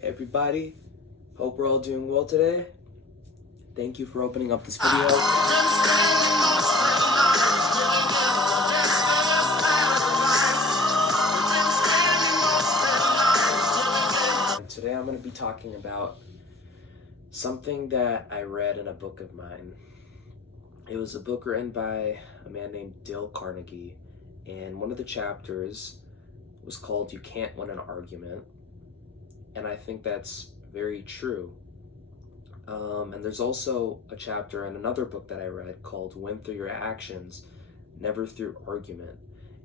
Hey everybody, hope we're all doing well today. Thank you for opening up this video. Today I'm going to be talking about something that I read in a book of mine. It was a book written by a man named Dale Carnegie, and one of the chapters was called "You Can't Win an Argument," and I think that's very true. And there's also a chapter in another book that I read called "Win Through Your Actions, Never Through Argument,"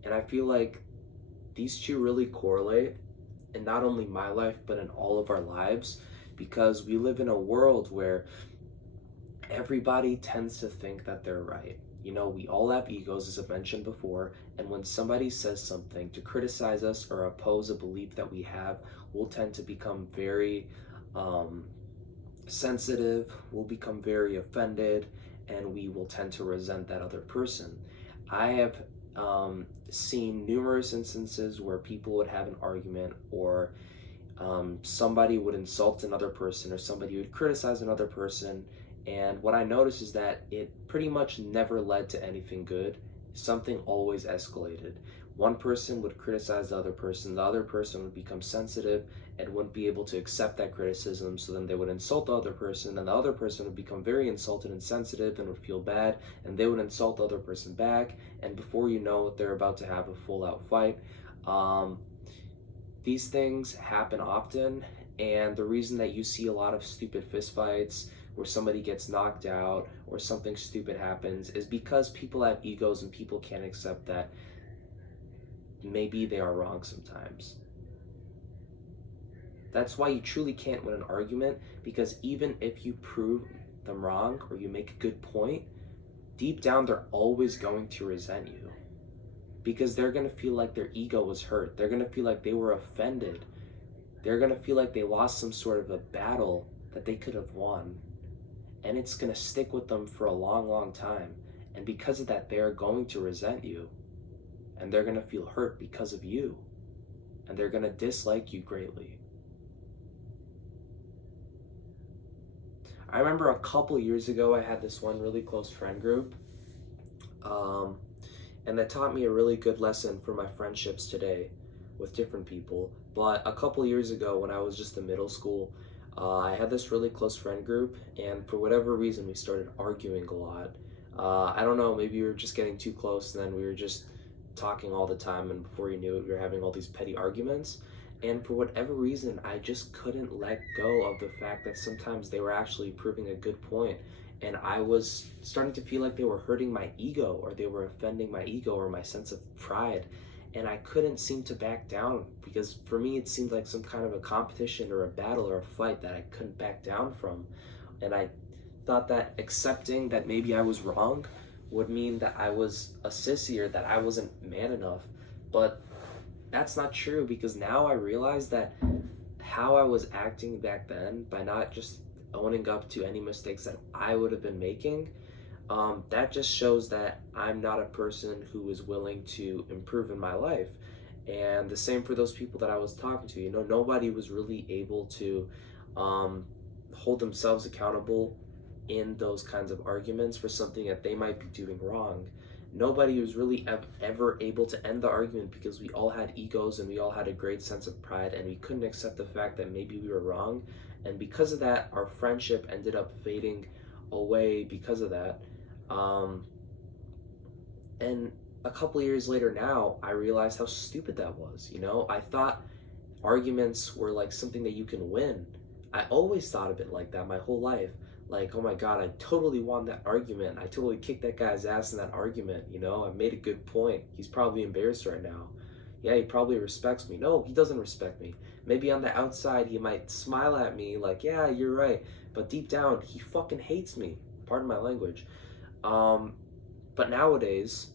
and I feel like these two really correlate in not only my life but in all of our lives, because we live in a world where everybody tends to think that they're right. You know, we all have egos, as I mentioned before, and when somebody says something to criticize us or oppose a belief that we have, we'll tend to become very sensitive, we'll become very offended, and we will tend to resent that other person. I have seen numerous instances where people would have an argument, or somebody would insult another person, or somebody would criticize another person, and what I noticed is that it pretty much never led to anything good. Something always escalated. One person would criticize the other person would become sensitive and wouldn't be able to accept that criticism, so then they would insult the other person, and the other person would become very insulted and sensitive and would feel bad, and they would insult the other person back, and before you know it, they're about to have a full-out fight. These things happen often, and the reason that you see a lot of stupid fistfights where somebody gets knocked out or something stupid happens is because people have egos and people can't accept that maybe they are wrong sometimes. That's why you truly can't win an argument, because even if you prove them wrong or you make a good point, deep down they're always going to resent you, because they're going to feel like their ego was hurt. They're going to feel like they were offended. They're going to feel like they lost some sort of a battle that they could have won. And it's going to stick with them for a long, long time. And because of that, they're going to resent you. And they're going to feel hurt because of you. And they're going to dislike you greatly. I remember a couple years ago, I had this one really close friend group. And that taught me a really good lesson for my friendships today with different people. But a couple years ago, when I was just in middle school, I had this really close friend group, and for whatever reason, we started arguing a lot. I don't know, maybe we were just getting too close, and then we were just talking all the time, and before you knew it, we were having all these petty arguments. And for whatever reason, I just couldn't let go of the fact that sometimes they were actually proving a good point, and I was starting to feel like they were hurting my ego, or they were offending my ego or my sense of pride. And I couldn't seem to back down, because for me it seemed like some kind of a competition or a battle or a fight that I couldn't back down from. And I thought that accepting that maybe I was wrong would mean that I was a sissy or that I wasn't man enough. But that's not true, because now I realize that how I was acting back then, by not just owning up to any mistakes that I would have been making, that just shows that I'm not a person who is willing to improve in my life. And the same for those people that I was talking to. You know, nobody was really able to hold themselves accountable in those kinds of arguments for something that they might be doing wrong. Nobody was really ever able to end the argument, because we all had egos and we all had a great sense of pride, and we couldn't accept the fact that maybe we were wrong. And because of that, our friendship ended up fading away because of that. And a couple years later now, I realized how stupid that was. You know, I thought arguments were like something that you can win. I always thought of it like that my whole life. Like, oh my God, I totally won that argument. I totally kicked that guy's ass in that argument. You know, I made a good point. He's probably embarrassed right now. Yeah, he probably respects me. No, he doesn't respect me. Maybe on the outside, he might smile at me like, yeah, you're right. But deep down, he fucking hates me. Pardon my language. But nowadays,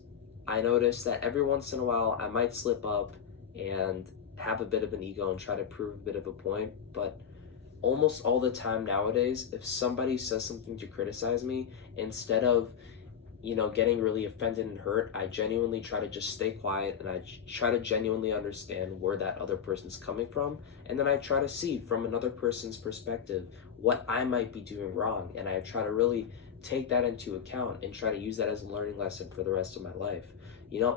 I notice that every once in a while, I might slip up and have a bit of an ego and try to prove a bit of a point. But almost all the time nowadays, if somebody says something to criticize me, instead of getting really offended and hurt, I genuinely try to just stay quiet, and I try to genuinely understand where that other person's coming from. And then I try to see from another person's perspective what I might be doing wrong. And I try to really take that into account and try to use that as a learning lesson for the rest of my life.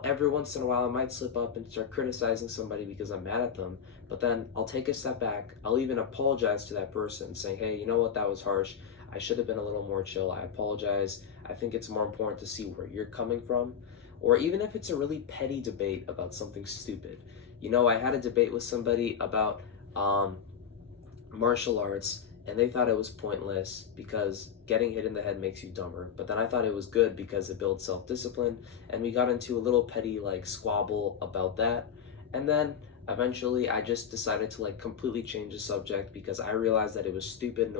Every once in a while I might slip up and start criticizing somebody because I'm mad at them, but then I'll take a step back. I'll even apologize to that person, saying, hey, you know what, that was harsh. I should have been a little more chill. I apologize. I think it's more important to see where you're coming from. Or even if it's a really petty debate about something stupid. I had a debate with somebody about martial arts, and they thought it was pointless because getting hit in the head makes you dumber. But then I thought it was good because it builds self-discipline, and we got into a little petty squabble about that. And then eventually I just decided to completely change the subject because I realized that it was stupid and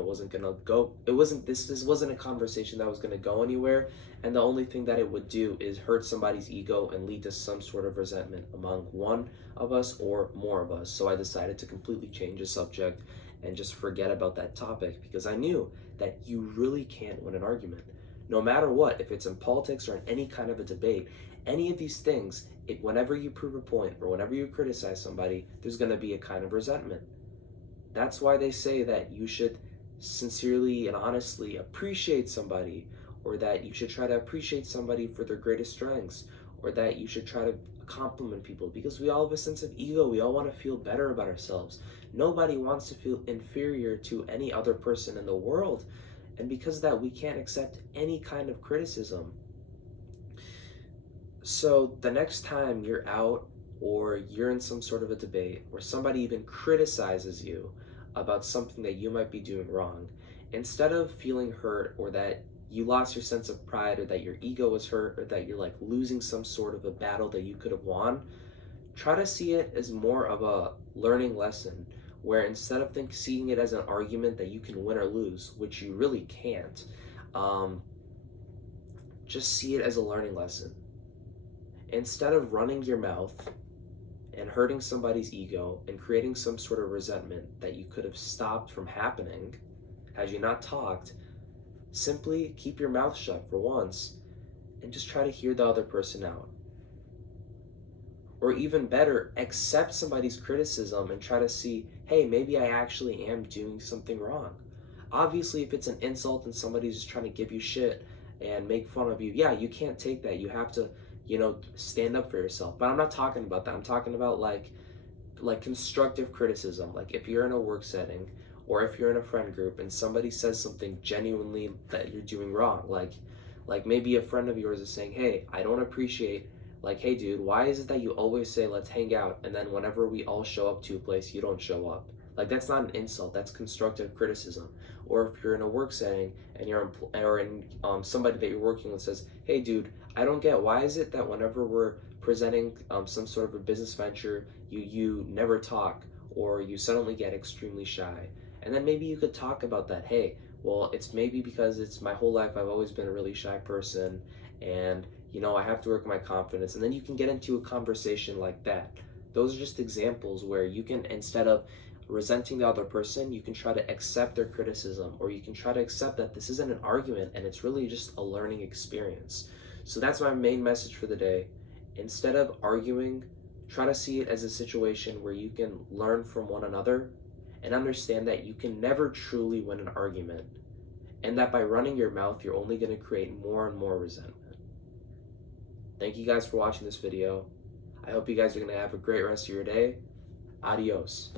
this wasn't a conversation that was gonna go anywhere, and the only thing that it would do is hurt somebody's ego and lead to some sort of resentment among one of us or more of us. So I decided to completely change the subject and just forget about that topic, because I knew that you really can't win an argument. No matter what, if it's in politics or in any kind of a debate, any of these things, whenever you prove a point or whenever you criticize somebody, there's going to be a kind of resentment. That's why they say that you should sincerely and honestly appreciate somebody, or that you should try to appreciate somebody for their greatest strengths, or that you should try to compliment people, because we all have a sense of ego. We all want to feel better about ourselves. Nobody wants to feel inferior to any other person in the world, and because of that, we can't accept any kind of criticism. So the next time you're out or you're in some sort of a debate where somebody even criticizes you about something that you might be doing wrong, instead of feeling hurt or that you lost your sense of pride or that your ego was hurt or that you're losing some sort of a battle that you could have won, try to see it as more of a learning lesson, where instead of seeing it as an argument that you can win or lose, which you really can't, just see it as a learning lesson. Instead of running your mouth and hurting somebody's ego and creating some sort of resentment that you could have stopped from happening had you not talked, simply keep your mouth shut for once and just try to hear the other person out. Or even better, accept somebody's criticism and try to see, hey, maybe I actually am doing something wrong. Obviously, if it's an insult and somebody's just trying to give you shit and make fun of you, yeah, you can't take that. You have to stand up for yourself. But I'm not talking about that. I'm talking about like constructive criticism. Like if you're in a work setting or if you're in a friend group and somebody says something genuinely that you're doing wrong, like maybe a friend of yours is saying, hey, I don't appreciate, hey dude, why is it that you always say let's hang out, and then whenever we all show up to a place, you don't show up? That's not an insult, that's constructive criticism. Or if you're in a work setting and you're somebody that you're working with says, hey dude, I don't get, why is it that whenever we're presenting some sort of a business venture, you never talk, or you suddenly get extremely shy? And then maybe you could talk about that. Hey, well, it's maybe because it's my whole life I've always been a really shy person, and I have to work on my confidence. And then you can get into a conversation like that. Those are just examples where you can, instead of resenting the other person, you can try to accept their criticism, or you can try to accept that this isn't an argument and it's really just a learning experience. So that's my main message for the day. Instead of arguing, try to see it as a situation where you can learn from one another and understand that you can never truly win an argument, and that by running your mouth, you're only going to create more and more resentment. Thank you guys for watching this video. I hope you guys are going to have a great rest of your day. Adios.